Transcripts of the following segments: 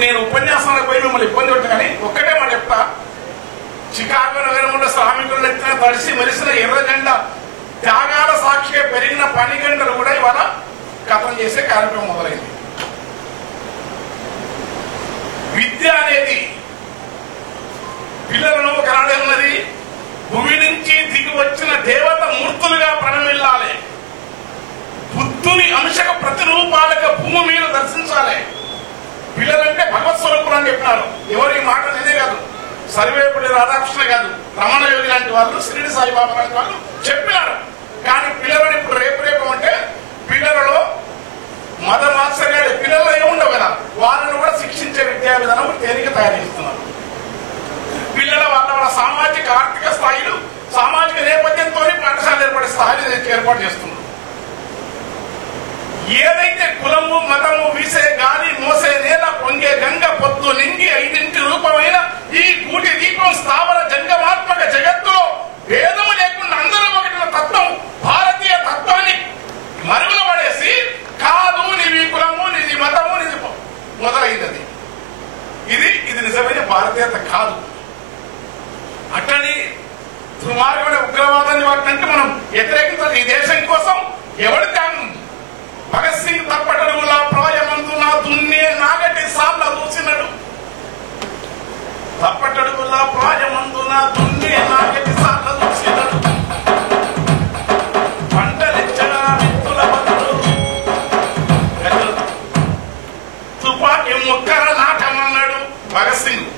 ఇప్పుడు నేను ఉపన్యాసాలకు పోయి మిమ్మల్ని ఇబ్బంది పెట్టు, కానీ ఒక్కటే మాట చెప్తా. చికాగో నగరం ఉన్న శ్రామికులు ఎత్తిన తడిసి మెరిసిన ఎర్ర జెండా త్యాగాల సాక్షిగా పెరిగిన పని గంటలు కూడా ఇవాళ కథం చేసే కార్యక్రమం మొదలైంది. విద్య అనేది పిల్లలను ఒకనాడే ఉన్నది, భూమి నుంచి దిగి వచ్చిన దేవత మూర్తులుగా ప్రణమిల్లాలి. బుద్ధుని అంశక ప్రతిరూపాలుగా భూమి మీద దర్శించాలి. పిల్లలంటే భగవత్ స్వరూపులు అని చెప్పినారు. ఎవరు ఈ మాట నేనే కాదు, సర్వేపల్లి రాధాకృష్ణ కాదు, రమణ యోగి లాంటి వాళ్ళు, షిరిడి సాయిబాబా లాంటి వాళ్ళు చెప్పినారు. కానీ పిల్లలని ఇప్పుడు రేపు అంటే పిల్లలలో మత మాత్సర్యాలు పిల్లలు ఏముండవు కదా, వాళ్ళని కూడా శిక్షించే విద్యా విధానం తేలిక తయారు చేస్తున్నారు. పిల్లల వాళ్ళ సామాజిక ఆర్థిక స్థాయిలు సామాజిక నేపథ్యంతో పాఠశాల ఏర్పడే స్థాయిలు ఏర్పాటు చేస్తున్నారు. ఏదైతే కులము మతము వీసే గాలి మోసే నేల పొంగే గంగ పొద్దు నింగి ఐదింటి రూపమైన ఈ గూటి దీపం స్థావర జంగమాత్మక జగత్తులో భేదము లేకుండా అందరూ ఒకటిన తత్వం భారతీయ తత్వాన్ని మరుగున పడేసి కాదు నీవి కులము నీది మతము నీది మొదలైంది. ఇది నిజమైన భారతీయత కాదు. అట్లని దుర్మార్గమైన ఉగ్రవాదాన్ని వాటినంటే మనం వ్యతిరేకించాలి. ఈ దేశం కోసం ఎవరి త్యాగం. భగత్ సింగ్ తప్పటడుగులా ప్రాయమందున దున్నే నాగటి సార్ల దూసినడు. తప్పటడుగులా ప్రాయమందున దున్నే నాగటి సార్ల దూసినడు. పంటలిచ్చడ విత్తుల బదులు తుపాకి ముక్కర నాటమన్నాడు భగత్ సింగ్.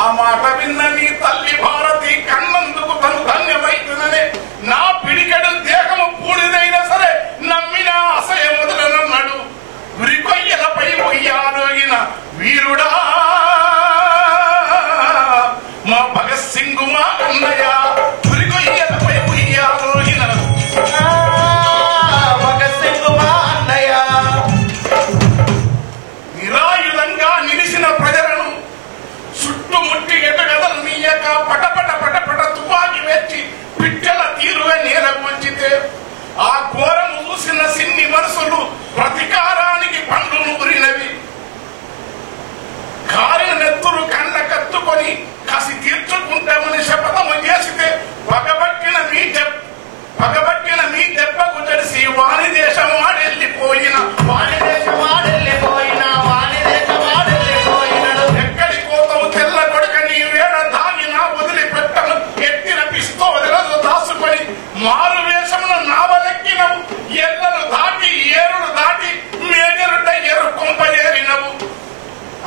ఆ మాట విన్న నీ తల్లి భారతి కన్నందుకు తను ధన్యమైతుందనే నా పిడికెడు దేహము పూడిదైనా సరే నమ్మిన అసహ్య మొదలనన్నాడు. ఉరికొయ్యలపై పొయ్యాలోగిన వీరుడా మా భగత్ సింగ్ మా అన్నయ్య. ఉరికొయ్యలపై పొయ్యాలోగిన భగత్ సింగ్ మా అన్నయ్య. నిరాయుధంగా నిలిచిన ప్రజలను చుట్టుముట్టి ఎటగదలు నీయక పటపట పటపట తుపాకి వేచి పిట్టల తీరుగా నేలకు వంచితే ఆ ఘోరము చూసిన సిన్ని మనసులు ప్రతీకారానికి పండ్లు ఊరినవి. కారిన నెత్తురు కళ్ళ కత్తుకొని కసి తీర్చుకుంటామని శపథము చేసితే పగబట్టిన మీ దెబ్బకు తెలిసి వాణి దేశం వాడెళ్ళిపోయిన ఎక్కడి కోతము తెల్ల కొడుక నీ వేడ దాగిన వదిలిపెట్టను ఎత్తిన పిస్తోలు దాసుకొని మారు వేషమును నావలెక్కినవు. ఎల్లలు దాటి ఏరులు దాటి మేజరుడ ఎరు కొంపజేరినవు.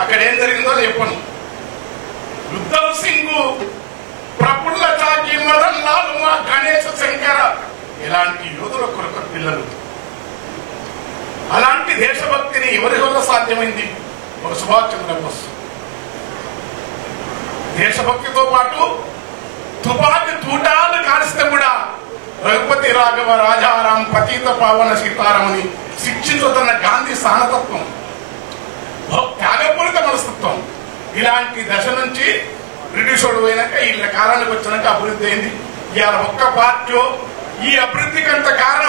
అక్కడ ఏం జరిగిందో చెప్పను. యుద్ధం సింగు ప్రఫుల్ల చాకి మదన్ లాల్ మా గణేశ శంకర ఇలాంటి యోధుల కొరకు పిల్లలు. అలాంటి దేశభక్తిని ఎవరి వల్ల సాధ్యమైంది? ఒక సుభాష్ చంద్రబోస్. దేశభక్తితో పాటు తుపాకి తూటాలు కాలిస్తే కూడా రఘుపతి రాఘవ రాజారాం పతీత పావన సీతారామని శిక్షించుతున్న గాంధీ సహనతత్వం, త్యాగపూరిత మనస్తత్వం. ఇలాంటి దశ నుంచి బ్రిటిష్ వాడు పోయినాక వీళ్ళ కాలానికి వచ్చినాక అభివృద్ధి అయింది. ఇవాళ ఒక్క పార్టీ ఈ అభివృద్ధికి అంత కారణం